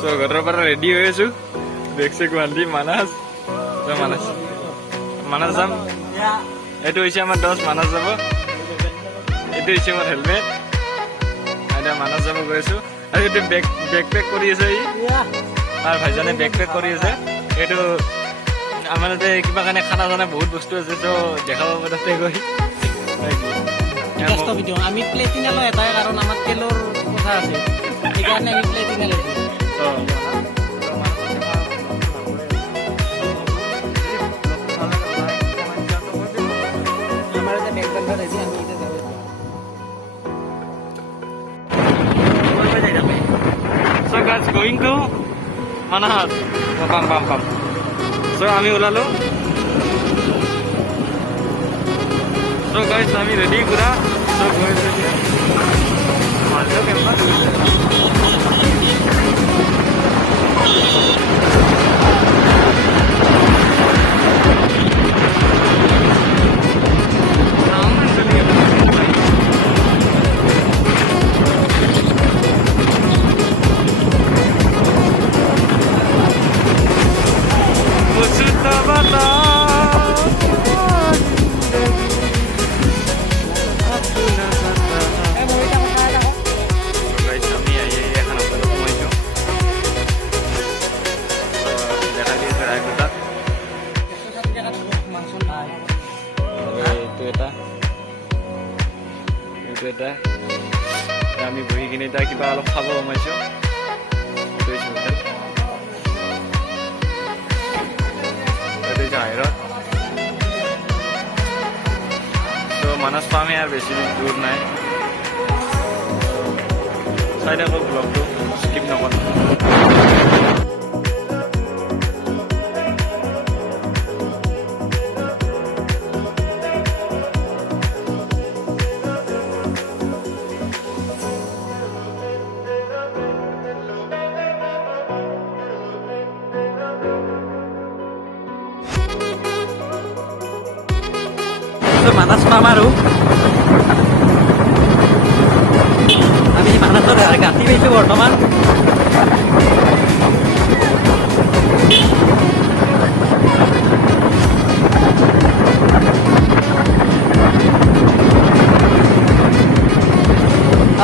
So ঘৰৰ পৰা ৰেডি হৈ আছো দেখছে গুৱাহাটী মানাস মানাস যাম এইটো হৈছে আমাৰ 10 মানাস যাব এইটো হৈছে মোৰ হেলমেট এতিয়া মানাস যাব গৈ আছো আৰু এইটো বেকপেক কৰি আছে আৰু ভাইজানে বেকপেক কৰি আছে এইটো আমাৰ তাতে কিবা কাৰণে খানা চানা বহুত বস্তু আছে তো দেখাব তাতে গৈ আমি প্লেটিনা লৈ এটাই কাৰণ আমাৰ তেলৰ কথা আছে সেইকাৰণে আমি প্লেটিনা লৈছো আমাৰ এটা বেগ বান্ধা ৰেডি আমি এটা যাব So guys, going to Manas. Pam. So আমি ওলালো So guys, আমি ready পুরা So গৈছে মালটো কেমন এটা আমি বহি কিনে এটা কিবা অলপ খাব সোমাইছো তো মানাস পামে আর বেশি দূর নাই চাই থাকক ব্লগটো স্কিপ নকৰো মানাস পাম আৰু আমি মানাসৰ গাঁতি পাইছোঁ বৰ্তমান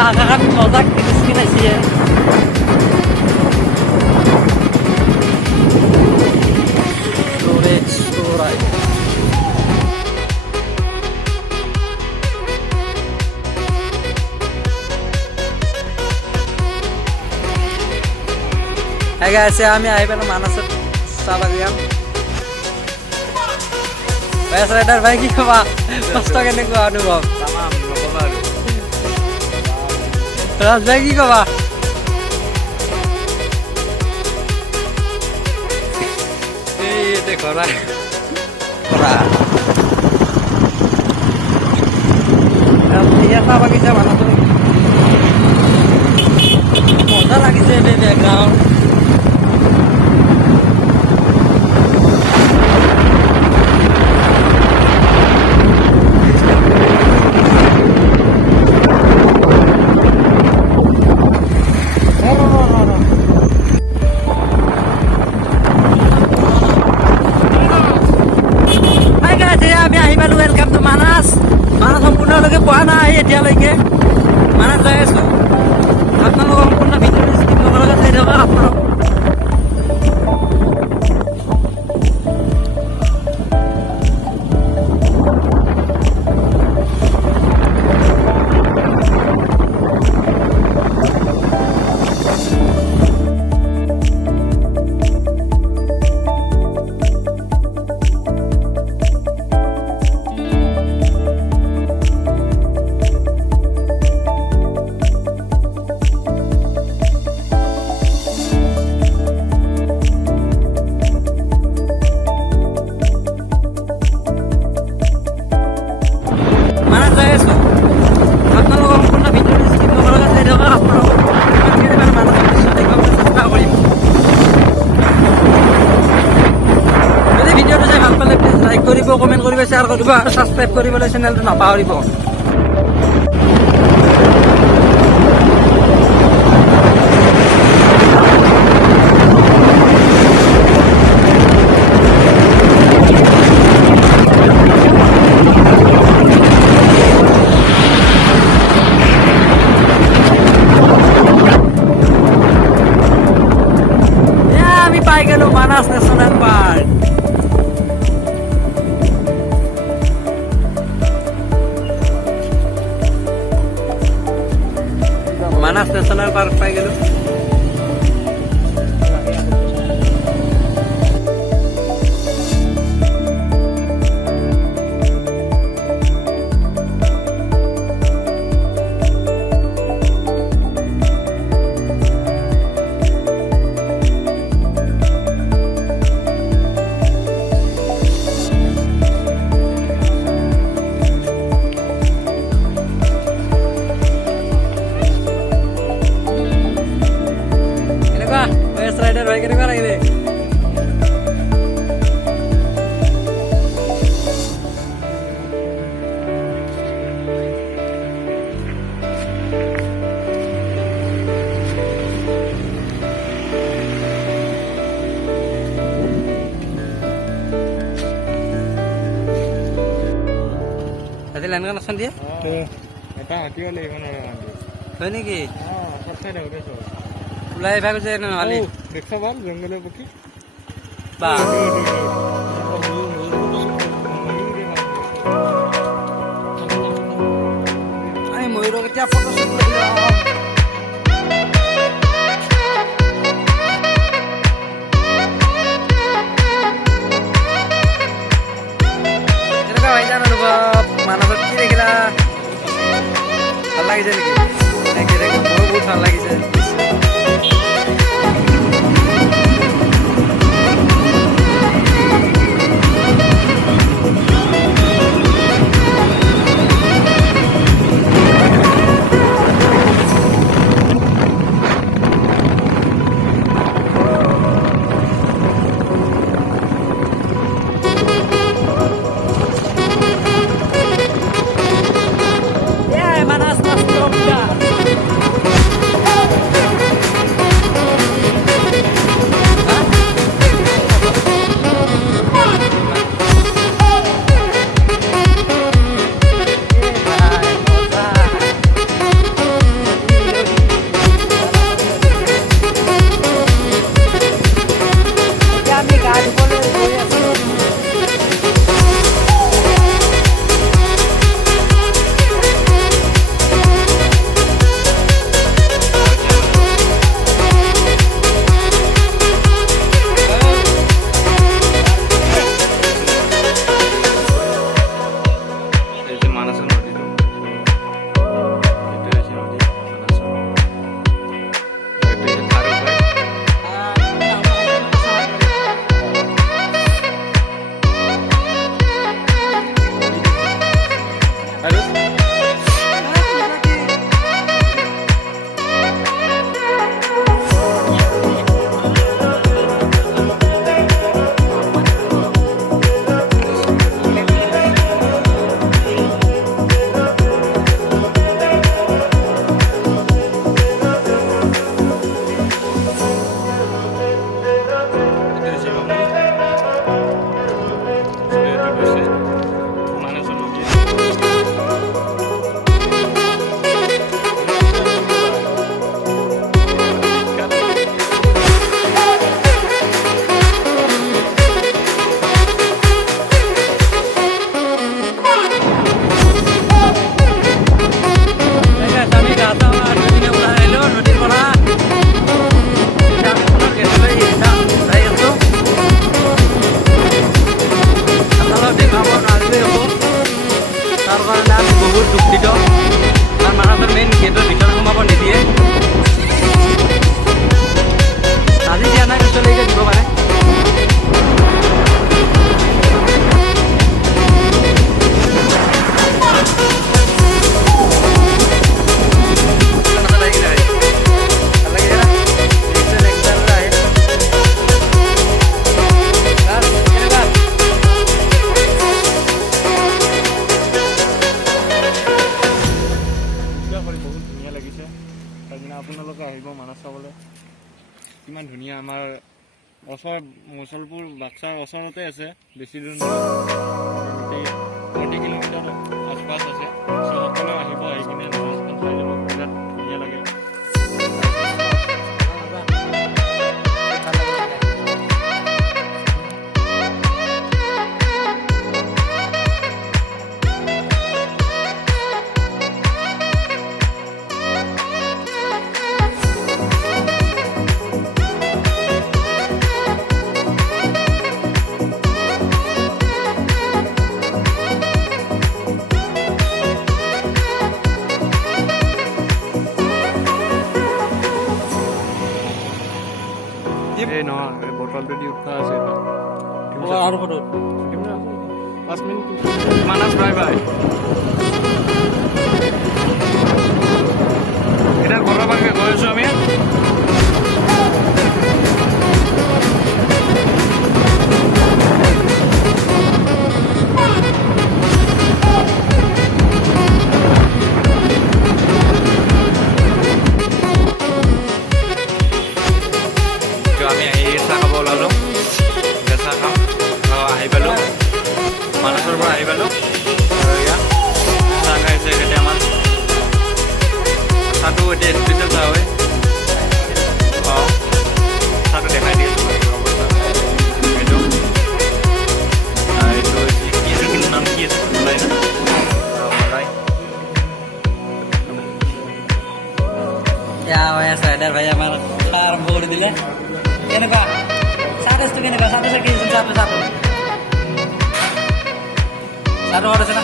আকাশত মজাক স্কিন আছে আছে আমি আহি পেলাই মানাসত চাহ বাগিয়াম ৰাইডাৰ ভাই কি কবা কষ্ট কেনেকুৱা অনুভৱ ৰাজ ভাই কি কবা এই ঘৰা চাহ বাগিচা মানাসত মজা লাগিছে বেকগ্ৰাউণ্ড সম্পূৰ্ণলৈকে পোৱা নাই এতিয়ালৈকে মানাস যাই আছো আপোনালোকৰ সম্পূৰ্ণ ভিডিঅ'টো স্কিপ নকৰাকৈ চাই থকা আপোনালোক কমেন্ট কৰিব শ্বেয়াৰ কৰিব আৰু সাবস্ক্ৰাইব কৰিবলৈ চেনেলটো নাপাহৰিব মানাস ন্যাশনাল পার্ক পাই গেলো। রাইডার ভাই কেন করা গেলে আজি লাইন কানেকশ্যন দিয়ে এটা হাতী হলে এখন হয় নেকি সবসাইড উঠেছো ওলাই ভাবে যে নহ'লে দেখছ ভাল জংঘলের পক্ষী বা আমি ময়ূরক এতিয়া ফটো শ্বুট কৰিলো কেনেকুৱা ভাইজান অনুভৱ মানসত কি দেখিলা ভাল লাগিছে নেকি মোৰো বহুত ভাল লাগিছে কিমান ধুনীয়া আমাৰ ওচৰ মুছলপুৰ বাক্সাৰ ওচৰতে আছে বেছি দূৰ নহয় 40 কিলোমিটাৰ আশপাছ আছে সকলোৱে আহিব আহি কিনে মাছখন খাই যাব বিৰাট ধুনীয়া লাগে অলৰেডি উঠা আছে এটা আৰু ফটো 5 মিনিট মানাছ বাই বাই এটা ঘৰৰ বাগে গৈ আছো আমি আমি আহি চাহ খাব ওলালোঁ চাহ খাম আহি পালোঁ মানাছৰ পৰা আহি পালোঁ আৰু ইয়াত চাহ খাইছে কেইটামান চাহটো এতিয়া স্পেচিয়েল চাহ হয় অঁ চাহটো দেখাই দি আছোঁ এইটো এইটো কি আছে কিন্তু নাম কি আছে মলাই না মলাই এয়া হৈ আছে হাইদাৰ ভাই আমাৰ চাহ আৰম্ভ কৰি দিলে কেনেকুৱা চাহ টেষ্টটো কেনেকুৱা চাহটো চাহ কি চাহটো চাহটো চাহটো ঘৰত আছে না